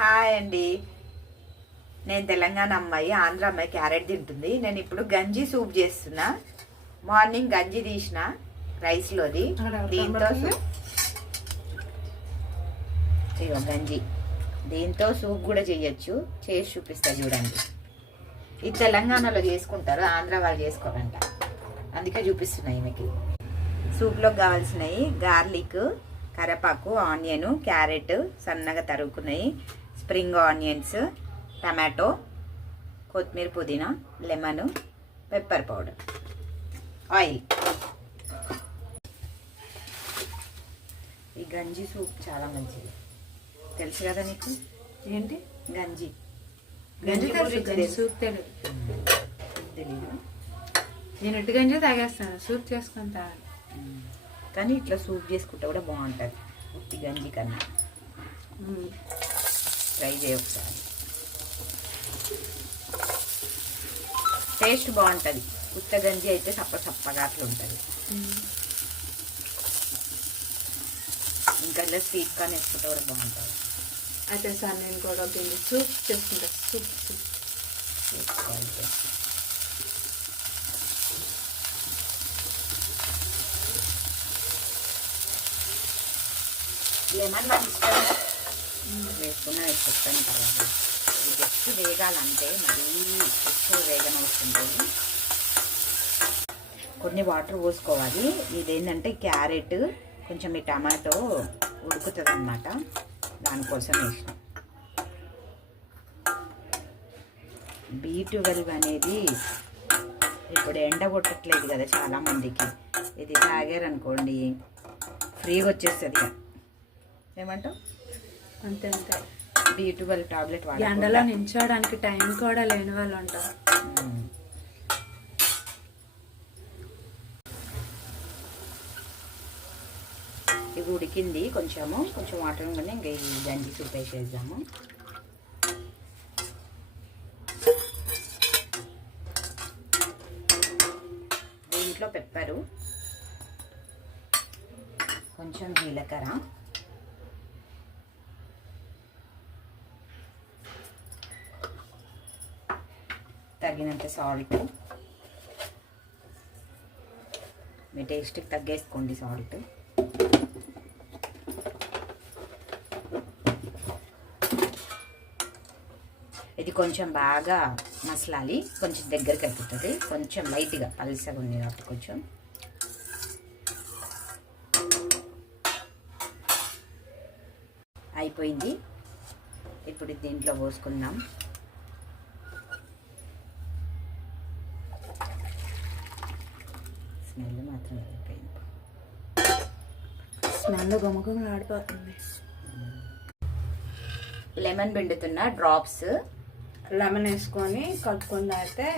Hi అండి. నేను తెలంగాణ అమ్మాయి, ఆంధ్ర అమ్మాయి క్యారెట్ తింటుంది. నేను ఇప్పుడు గంజి సూప్ చేస్తున్నా. మార్నింగ్ గంజి తీసిన రైస్లోది, దీంతో ఇగో గంజి, దీంతో సూప్ కూడా చేయొచ్చు. చేసి చూపిస్తా చూడండి. ఇది తెలంగాణలో చేసుకుంటారు, ఆంధ్ర వాళ్ళు చేసుకోరంట, అందుకే చూపిస్తున్నాయి మీకు. సూప్లో కావాల్సినవి గార్లిక్, కరివేపాకు, ఆనియన్, క్యారెట్ సన్నగా తరుగుకున్నాయి, స్ప్రింగ్ ఆనియన్స్, టమాటో, కొత్తిమీర, పుదీనా, లెమన్, పెప్పర్ పౌడర్, ఆయిల్. ఈ గంజి సూప్ చాలా మంచిది, తెలుసు కదా నీకు? ఏంటి గంజి? గంజి సూప్ తెలియదు. నేను ఎట్టు గంజి తాగేస్తాను, సూప్ చేసుకొని తాగాలి. కానీ ఇట్లా సూప్ చేసుకుంటే కూడా బాగుంటుంది, ఉత్తి గంజి కన్నా. ట్రై చేయ ఒకసారి, టేస్ట్ బాగుంటుంది. ఉత్త గంజి అయితే సప్పగా అట్లా ఉంటుంది. ఇంకా ఇలా స్వీట్ కార్న్ వేసుకుంటే కూడా బాగుంటుంది. అయితే సార్ నేను కూడా సూప్ చేసుకుంటా. సూప్ చేసుకోవాలి. లెమన్ నాకు ఇష్టం, వేసుకొస్తాను. తర్వాత ఇది జస్ట్ వేగాలంటే, మరీ ఎక్కువ వేగనవుతుంది. కొన్ని వాటర్ పోసుకోవాలి. ఇదేంటంటే క్యారెట్, కొంచెం ఈ టమాటో ఉడుకుతుంది అన్నమాట, దానికోసం వేసిన. B12 అనేది ఇప్పుడు ఎండ కొట్టట్లేదు కదా చాలామందికి. ఇది తాగారనుకోండి ఫ్రీగా వచ్చేస్తుంది. ఏమంటావు? అంతే అంతే. B12 టాబ్లెట్ వాడాలి. ఎండలో నించోడానికి టైం కూడా లేని వాళ్ళు ఉంటారు. ఇది ఉడికింది, కొంచెం వాటర్ ఉండగానే ఇంకా ఈ గంజి సూప్ వేసేద్దాము. దీంట్లో పెప్పరు, కొంచెం జీలకర్ర, తగినంత సాల్ట్. మీ టేస్ట్కి తగ్గేసుకోండి సాల్ట్. ఇది కొంచెం బాగా మసలాలి, కొంచెం దగ్గరికి అయిపోతుంది. కొంచెం లైట్గా పల్సగా ఉంది కాబట్టి కొంచెం. అయిపోయింది. ఇప్పుడు దీంట్లో పోసుకుందాం. స్మెల్ మాత్రం అయిపోయింది, స్మెల్ గుమగుమలు ఆడిపోతుంది. లెమన్ పిండుతున్న డ్రాప్స్, లెమన్ వేసుకొని కలుపుకొని తాగితే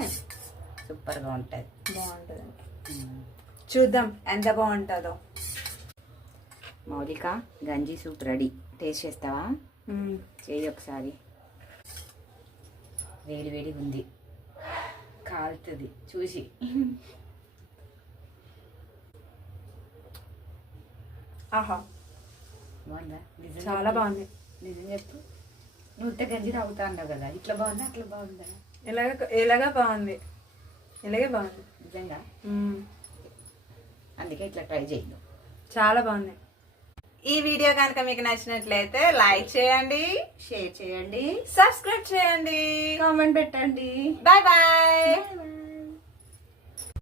సూపర్గా ఉంటుంది. బాగుంటుంది. చూద్దాం ఎంత బాగుంటుందో. మౌలిక, గంజి సూప్ రెడీ. టేస్ట్ చేస్తావా? చేయి ఒకసారి. వేడి ఉంది, కాలుతుంది చూసి. ఆహా, బాగుందా? చాలా బాగుంది. నిజం చెప్పు, నువ్వు ఉత్త గంజి తాగుతా అన్నావు కదా, ఇట్లా బాగుందా అట్లా బాగుందా? ఇలాగే బాగుంది, ఇలాగే బాగుంది నిజంగా. అందుకే ఇట్లా ట్రై చేయను. చాలా బాగుంది. ఈ వీడియో కనుక మీకు నచ్చినట్లయితే లైక్ చేయండి, షేర్ చేయండి, సబ్స్క్రైబ్ చేయండి, కామెంట్ పెట్టండి. Bye bye.